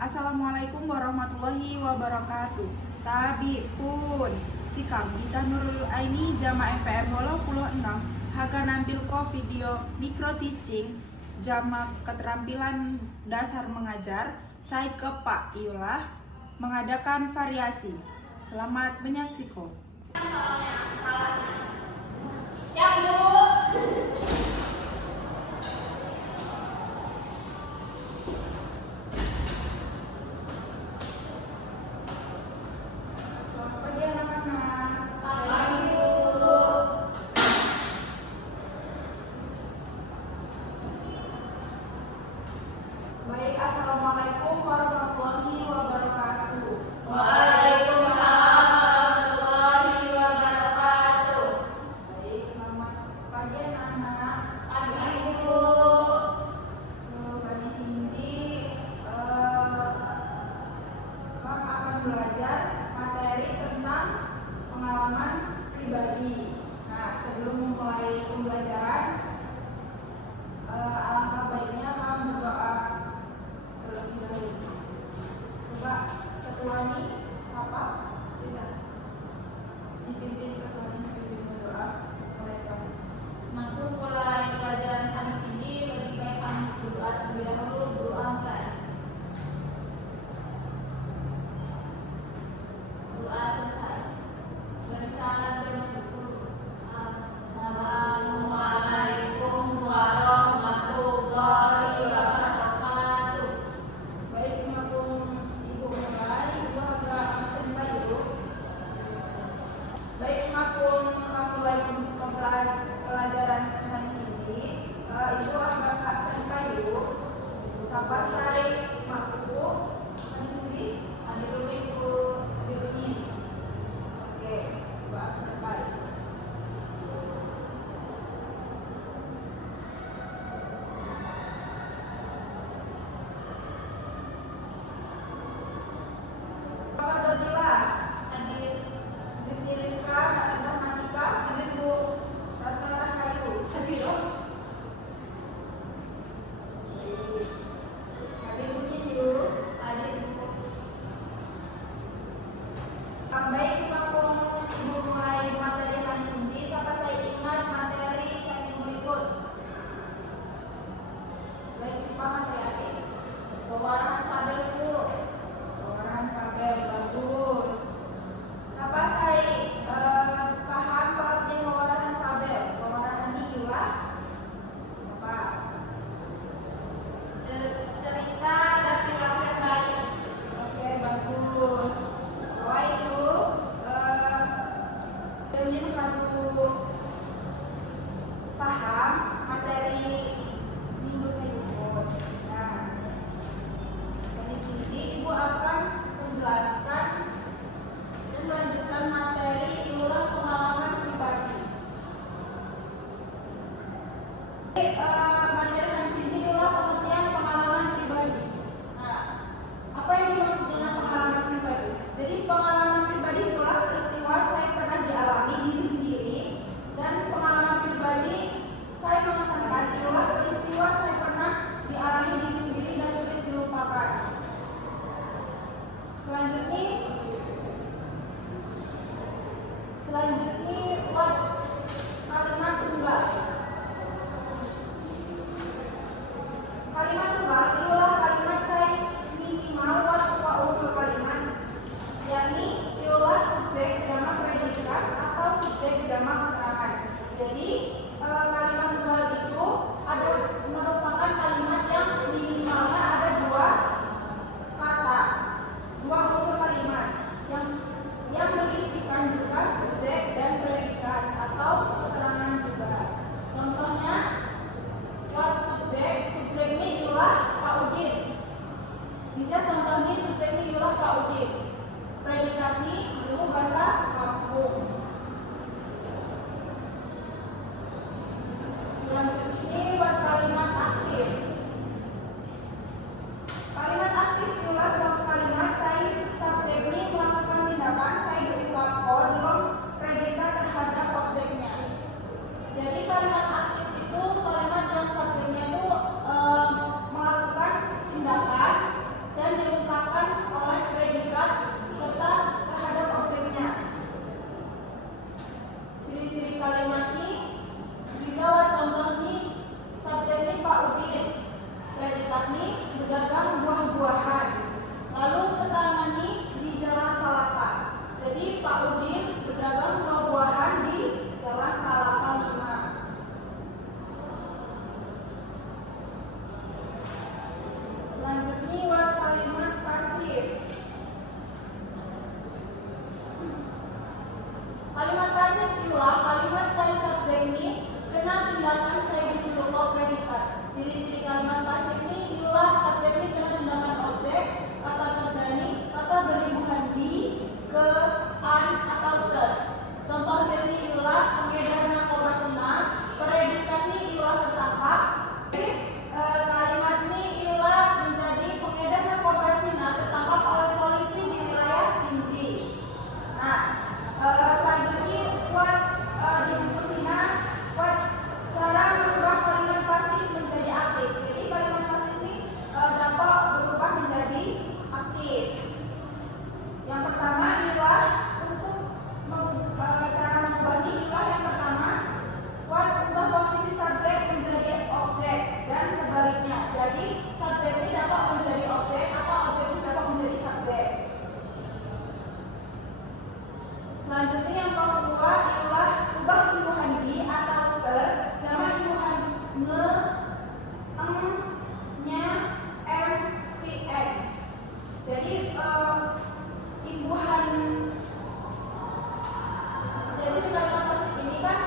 Assalamualaikum warahmatullahi wabarakatuh. Tabi pun sikam kita Nurul Aini jama MPR 26 haga nampil ko video micro teaching jama keterampilan dasar mengajar saya ke Pak Iulah mengadakan variasi. Selamat menyaksikan. Siap, Bu. Selamat pagi anak-anak. Pagi, Bu. Baik, assalamualaikum warahmatullahi wabarakatuh. Waalaikumsalam warahmatullahi wabarakatuh. Baik, selamat pagi anak-anak. Pagi, Bu. Bani Sinji, kamu akan belajar materi tentang pengalaman pribadi. Nah, sebelum memulai pembelajaran, alangkah baiknya kamu berdoa terlebih dahulu. Coba ketua ini apa? Tidak. Dipimpin ketua ini pimpin berdoa. Mulai kelas. Sebelum mulai pelajaran hadis ini, lebih baik kami berdoa terlebih dahulu. Doa mulai. Doa selesai. Bersalam bersyukur. Assalamualaikum warahmatullahi wabarakatuh. Baik, sebelum ibu mulai, ibu agak absen dulu. Baik, sebelum kamu mulai pelajaran hadis ini, ibu agak absen dulu. Sampai saya mampu hadis ini. Hadir dulu, Ibu. Ini. Oke, ibu absen baik. Selamat Dodila, Hadir. Ziti Rizka, Natita Matika, Hadir, Bu. Ratna Rahayu. Hadir, loh. Habis ini dulu. Hadir, Bu. Baik, sebelum ibu mulai materi hadis ini, siapa saya ingat materi saya minggu berikut. Baik, siapa materi apa? Pewarangan Fabel, Bu. Orang Fabel, bagus. Siapa saya paham pengertian pewarangan Fabel? Pewarangan ini iulah apa? Cerita dan perilaku yang baik. Oke, bagus. Wah itu ini kamu paham materi minggu sebelumnya. Nah, dari sini ibu akan menjelaskan dan melanjutkan materi iulah pengalaman pribadi. Materi dari sini iulah pengertian pengalaman pribadi. Nah, apa yang dimaksud dengan pengalaman pribadi? Jadi pengalaman pribadi itulah peristiwa saya pernah dialami diri sendiri, dan pengalaman pribadi saya mengesankan itulah peristiwa saya pernah dialami diri sendiri dan sulit dilupakan. Selanjutnya buat kalimat tunggal. Kalimat tunggal itulah kalimat saya minimal wa unsur kalimat, yakni itulah subjek jamak predikat atau subjek jamak keterangan. Jadi kalimat tunggal itu ada merupakan kalimat yang minimalnya ada dua kata, dua unsur kalimat yang berisikan juga subjek dan predikat atau keterangan juga. Contohnya buat subjek ini itulah Pak Udin. Bisa contoh ini subjek ini itulah Pak Udin. Predikat ini dulu bahasa kampung. Selanjutnya buat kalimat aktif. Kalimat aktif itulah suatu kalimat saya subjek ini melakukan tindakan saya diucapkan dalam predikat terhadap objeknya. Jadi kalimat aktif itu kalimat yang subjeknya itu melakukan tindakan dan diungkapkan berdagang buah-buahan. Lalu keterangan ini di Jalan Palapa. Jadi Pak Udin berdagang buah-buahan di Jalan Palapa 5. Selanjutnya buat kalimat pasif. Kalimat pasif diulang kalimat saya subjek ini kena tindakan saya disuruh predikat. Ciri-ciri kalimat pasif ini diulang subjek ini kena tindakan objek, kata kerja ini kata berhubungan di, ke, an, atau ter. Contoh jadi diulang pengedar narkoba zina, predikat ini diulang tertangkap. Kalimat ini diulang menjadi pengedar narkoba zina tertangkap oleh polisi di wilayah Sinji. Nah, selanjutnya buat di buku Sina buat cara merubah kalimat pasif menjadi aktif. Jadi kalimat pasif ini dapat berubah menjadi aktif. Yang pertama adalah untuk cara mengubahnya adalah yang pertama buat ubah posisi subjek menjadi objek dan sebaliknya. Jadi subjek ini dapat menjadi objek atau objek ini dapat menjadi subjek. Selanjutnya yang kedua adalah ubah imbuhan di atau ter jamak imbuhan nge, eng, nya, m, n. Jadi imbuhan jadi di kalimat pasif ini kan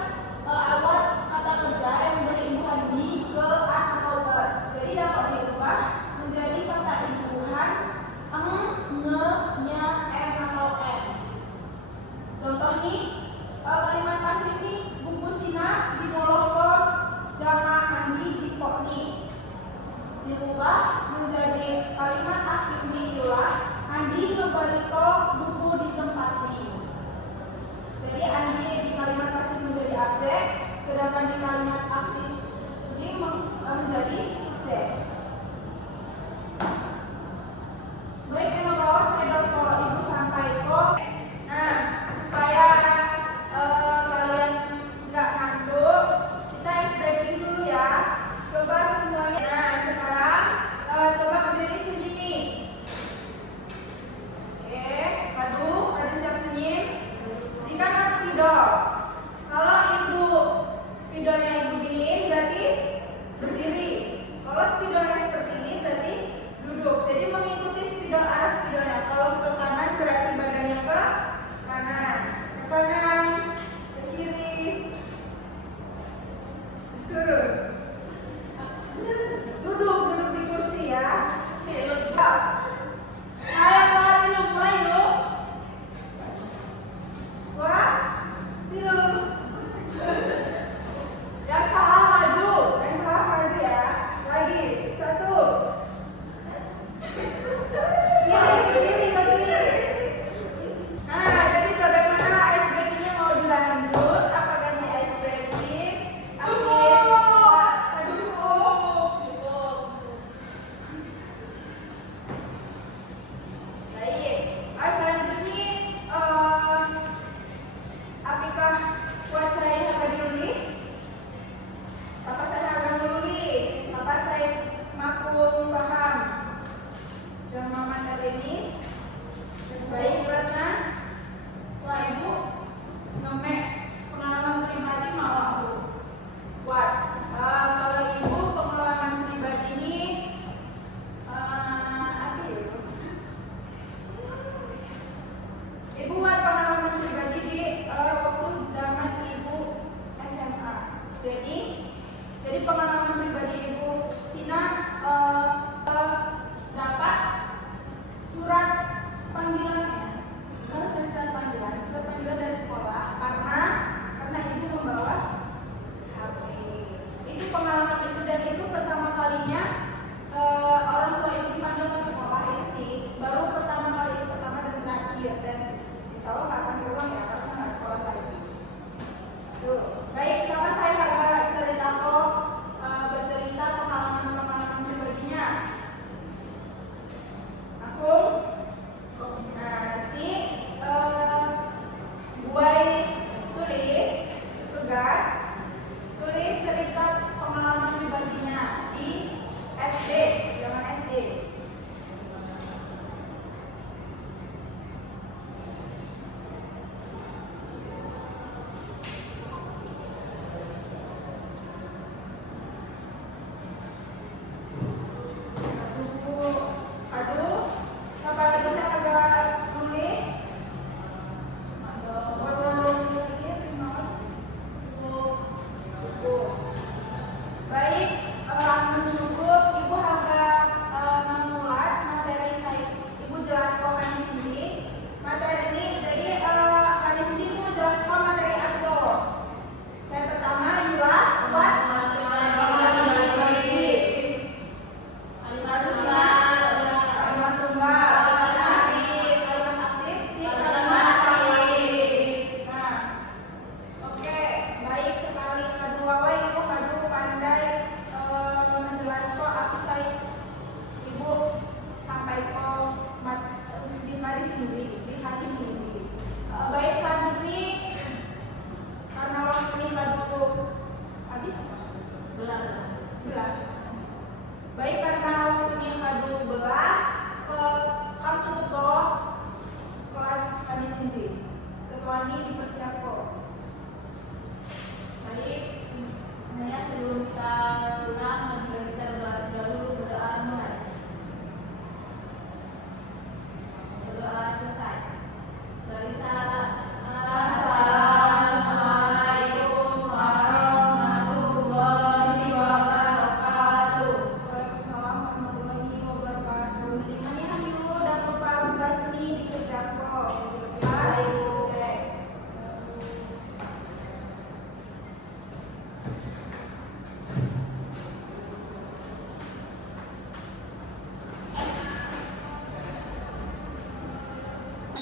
awal kata kerja yang memberi imbuhan di, ke, an, atau ter. Jadi dapat diubah menjadi kata imbuhan eng, nge, nya, m, atau n. Contoh nih, kalimat pasif ini buku Sina dimolokor jama andi di pokni. Diubah menjadi kalimat aktif diulang andi membaliko buku di tempati. Jadi andi di kalimat pasif menjadi objek, sedangkan di kalimat aktif ini menjadi subjek. Baik, emang bawa saya kalau ibu sampai kok. Nah, supaya kalian nggak ngantuk, kita ice breaking dulu ya. Coba semuanya. Nah, sekarang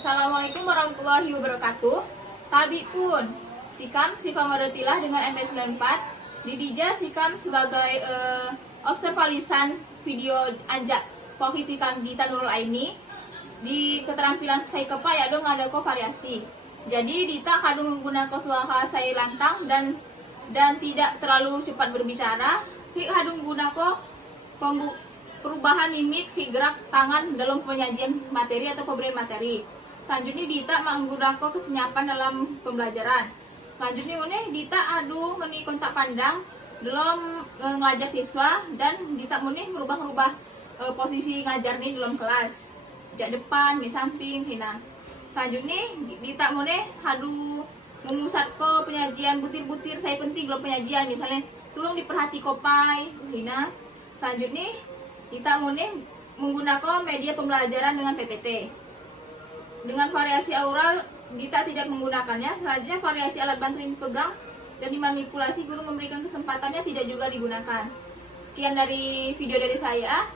Assalamualaikum warahmatullahi wabarakatuh. Tabi pun Sikam Sifa Marotilah dengan MP94 Didija Sikam sebagai observalisan video anjak Pohi Sikam di Tanurul Aini. Di keterampilan saya kepa ya dong ada ko variasi. Jadi Dita kadung menggunakan suara saya lantang dan tidak terlalu cepat berbicara. Kadung menggunakan perubahan mimik, gerak tangan dalam penyajian materi atau pemberian materi. Selanjutnya Dita menggunakan kesenyapan dalam pembelajaran. Selanjutnya Dita meni kontak pandang dalam ngajar siswa dan Dita merubah-rubah posisi ngajar nih dalam kelas. Jak depan, di samping, hina. Selanjutnya Dita memusat ke penyajian butir-butir saya penting dalam penyajian, misalnya tolong diperhati kopai, hina. Selanjutnya Dita menggunakan media pembelajaran dengan PPT. Dengan variasi aural Dita tidak menggunakannya. Selanjutnya variasi alat bantu yang dipegang dan dimanipulasi guru memberikan kesempatannya tidak juga digunakan. Sekian dari video dari saya.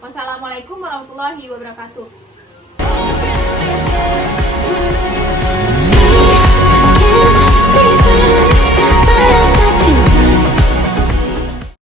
Wassalamualaikum warahmatullahi wabarakatuh.